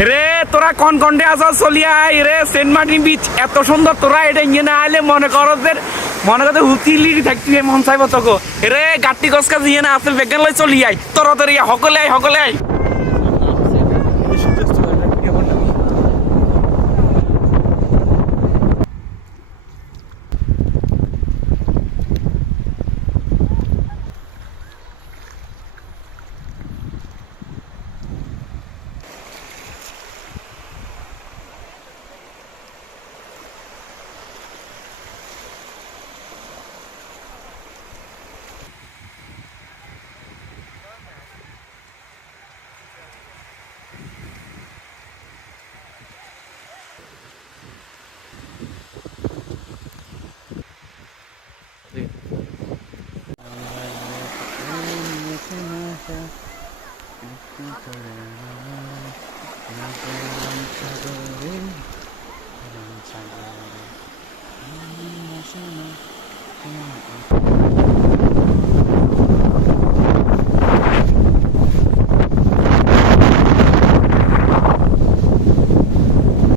রে তোরা কোন কন্ডে আসা চলি আই রে সেন্ট মার্টিন বিচ এত সুন্দর তোরা এটা ইয়ে না আইলে মনে করো যে মনে করতে হুতিলি থাকতি মন চাইব তোকে রে গাটি গছকা দিয়ে না আসল বেগান লাই চলি আই তোরা তোর সকলে আই